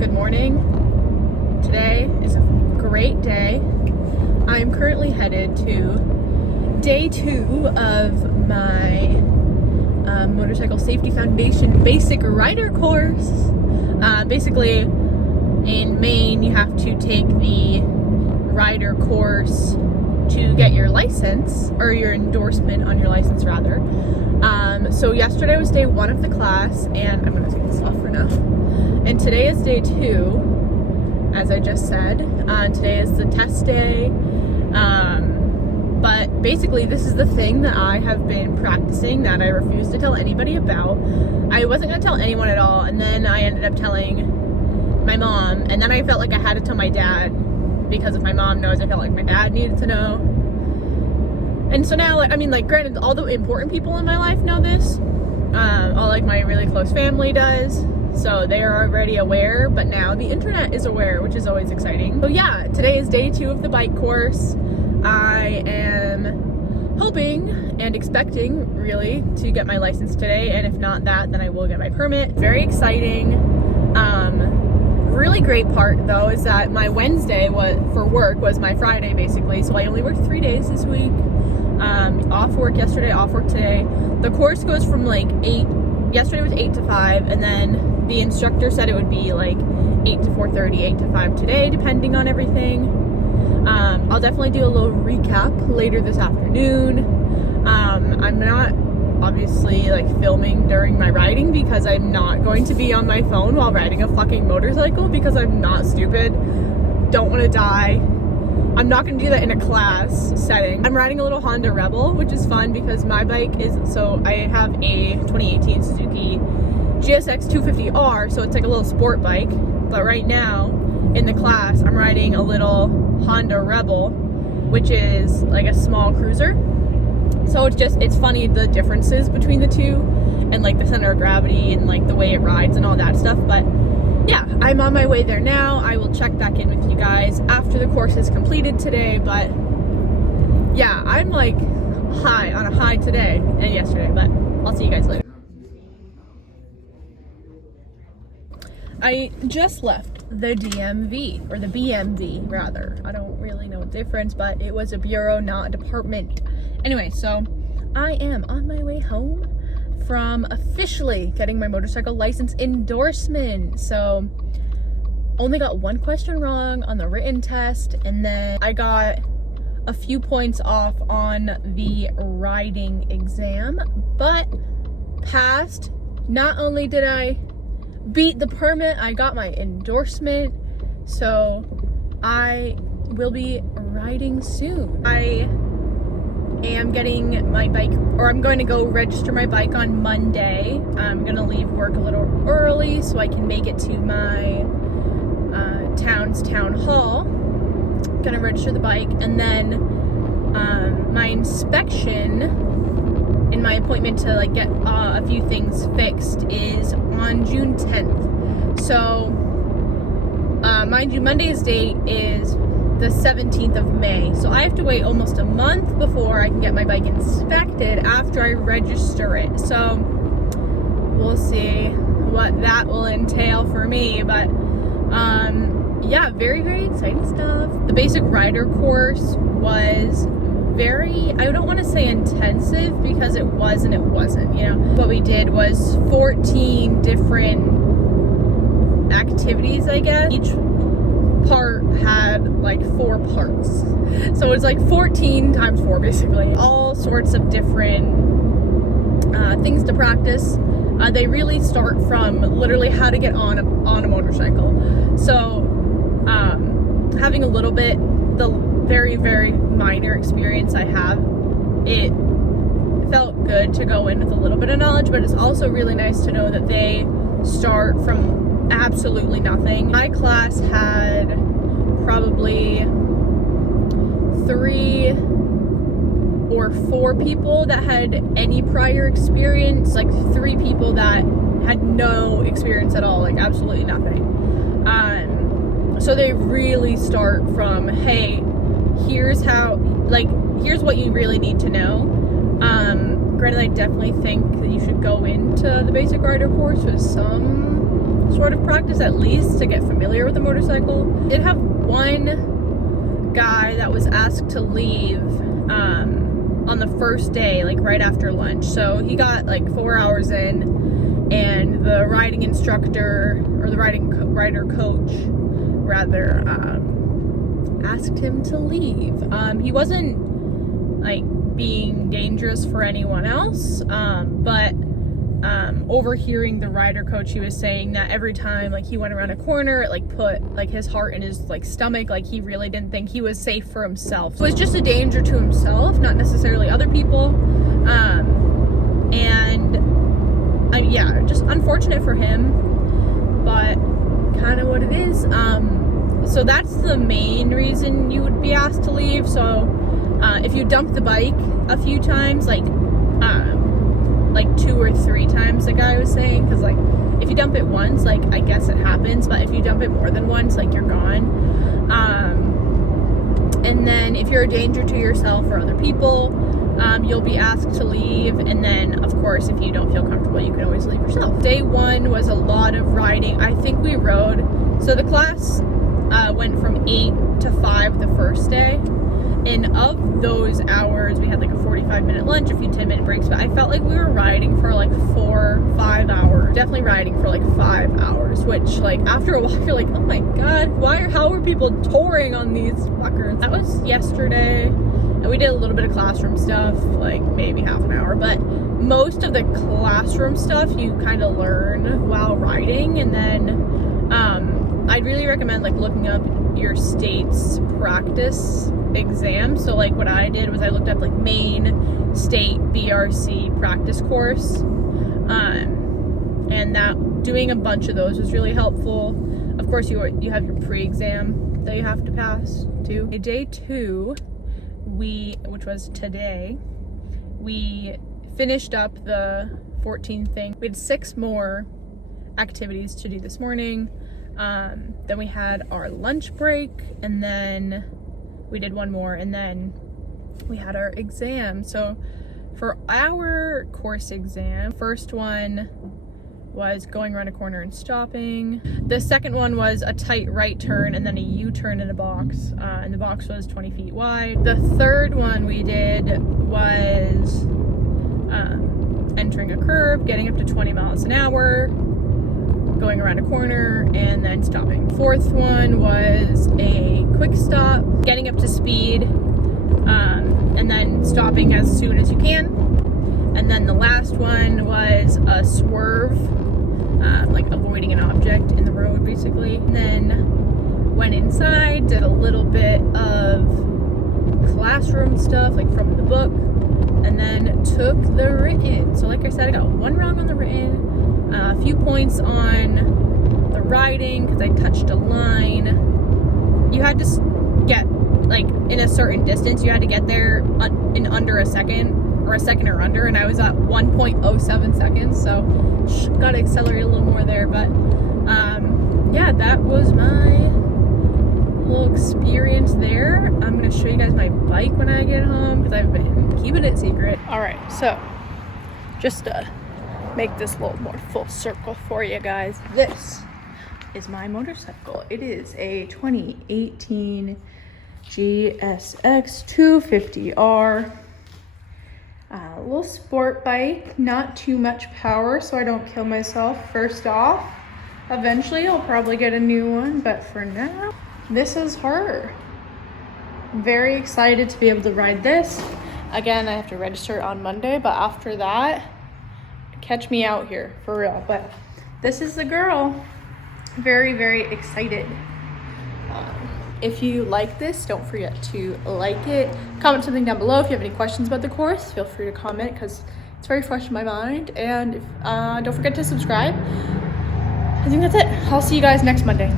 Good morning. Today is a great day. I'm currently headed to day 2 of my Motorcycle Safety Foundation basic rider course. Basically, in Maine, you have to take the rider course to get your license, or your endorsement on your license rather. So yesterday was day 1 of the class, and I'm gonna take this off for now. And today is day 2, as I just said. Today is the test day. But basically this is the thing that I have been practicing that I refuse to tell anybody about. I wasn't gonna tell anyone at all, and then I ended up telling my mom, and then I felt like I had to tell my dad, because if my mom knows, I felt like my dad needed to know. And so now, granted, all the important people in my life know this. All my really close family does. So they are already aware, but now the internet is aware, which is always exciting. So yeah, today is day 2 of the bike course. I am hoping and expecting, really, to get my license today, and if not that, then I will get my permit. Very exciting. Really great part though is that my Wednesday for work was my Friday basically, so I only worked 3 days this week. Off work yesterday, off work today. The course goes from 8, yesterday was 8 to 5, and then the instructor said it would be 8 to 4:30, 8 to 5 today, depending on everything. I'll definitely do a little recap later this afternoon. I'm not obviously filming during my riding, because I'm not going to be on my phone while riding a fucking motorcycle, because I'm not stupid, don't want to die. I'm not going to do that in a class setting. I'm riding a little Honda Rebel, which is fun because my bike is, so I have a 2018 Suzuki GSX 250R, so it's a little sport bike, but right now in the class I'm riding a little Honda Rebel, which is a small cruiser. So it's funny the differences between the two, and the center of gravity and the way it rides and all that stuff. But yeah, I'm on my way there now. I will check back in with you guys after the course is completed today. But yeah, I'm on a high today and yesterday, but I'll see you guys later. I just left the DMV, or the BMV rather. I don't really know the difference, but it was a bureau, not a department. Anyway, so I am on my way home from officially getting my motorcycle license endorsement. So only got 1 question wrong on the written test, and then I got a few points off on the riding exam, but passed. Not only did I beat the permit, I got my endorsement, so I will be riding soon. I am getting my bike, or I'm going to go register my bike on Monday. I'm gonna leave work a little early so I can make it to my town's town hall. Gonna register the bike, and then my inspection and my appointment to get a few things fixed is on June 10th. So mind you, Monday's date is the 17th of May, so I have to wait almost a month before I can get my bike inspected after I register it. So we'll see what that will entail for me, but yeah, very, very exciting stuff. The basic rider course was very, I don't want to say intensive, because it was and it wasn't, What we did was 14 different activities, I guess. Each part had 4 parts, so it's 14 times 4 basically. All sorts of different things to practice. They really start from literally how to get on a motorcycle. So having a little bit, the very, very minor experience I have, it felt good to go in with a little bit of knowledge, but it's also really nice to know that they start from absolutely nothing. My class had probably 3 or 4 people that had any prior experience, 3 people that had no experience at all, absolutely nothing. So they really start from, hey, here's how, here's what you really need to know. Granted, I definitely think that you should go into the basic rider course with some sort of practice at least to get familiar with the motorcycle. Did have one guy that was asked to leave on the first day, like right after lunch. So he got like 4 hours in, and the riding instructor, or the rider coach rather, asked him to leave. He wasn't like being dangerous for anyone else, but overhearing the rider coach, he was saying that every time like he went around a corner, it like put like his heart in his like stomach. Like he really didn't think he was safe for himself. So it was just a danger to himself, not necessarily other people. Yeah, just unfortunate for him, but kind of what it is. So that's the main reason you would be asked to leave. So if you dump the bike a few times, like 2 or 3 times, the guy was saying, because like if you dump it once, like I guess it happens, but if you dump it more than once, like you're gone. And then if you're a danger to yourself or other people, you'll be asked to leave. And then of course, if you don't feel comfortable, you can always leave yourself. Day 1 was a lot of riding. I think we rode, so the class went from 8 to 5 the first day. And of those hours, we had like a 45-minute lunch, a few 10-minute breaks, but I felt like we were riding for like 4-5 hours. Definitely riding for like 5 hours, which like after a while you're like, oh my god, how are people touring on these fuckers? That was yesterday, and we did a little bit of classroom stuff, like maybe half an hour, but most of the classroom stuff you kind of learn while riding. And then I'd really recommend like looking up your state's practice exam. So like what I did was I looked up like Maine State BRC practice course, and that doing a bunch of those was really helpful. Of course you have your pre-exam that you have to pass too. Day 2, which was today, we finished up the 14 thing. We had 6 more activities to do this morning. Then we had our lunch break, and then we did one more, and then we had our exam. So for our course exam, first one was going around a corner and stopping. The second one was a tight right turn and then a U-turn in a box, and the box was 20 feet wide. The third one we did was entering a curve, getting up to 20 miles an hour, going around a corner, and then stopping. Fourth one was a quick stop, getting up to speed, and then stopping as soon as you can. And then the last one was a swerve, like avoiding an object in the road basically. And then went inside, did a little bit of classroom stuff like from the book, and then took the written. So like I said, I got 1 wrong on the written, a few points on the riding because I touched a line. You had to get like in a certain distance, you had to get there in under a second, or a second or under, and I was at 1.07 seconds, so gotta accelerate a little more there. But yeah, that was my little experience there. I'm gonna show you guys my bike when I get home because I've been keeping it secret. All right, so just to make this a little more full circle for you guys, this is my motorcycle. It is a 2018 GSX 250R, a little sport bike, not too much power so I don't kill myself first off. Eventually I'll probably get a new one, but for now this is her. I'm very excited to be able to ride this. Again, I have to register on Monday, but after that, catch me out here for real. But this is the girl. Very, very excited. If you like this, don't forget to like it. Comment something down below. If you have any questions about the course, feel free to comment because it's very fresh in my mind. And don't forget to subscribe. I think that's it. I'll see you guys next Monday.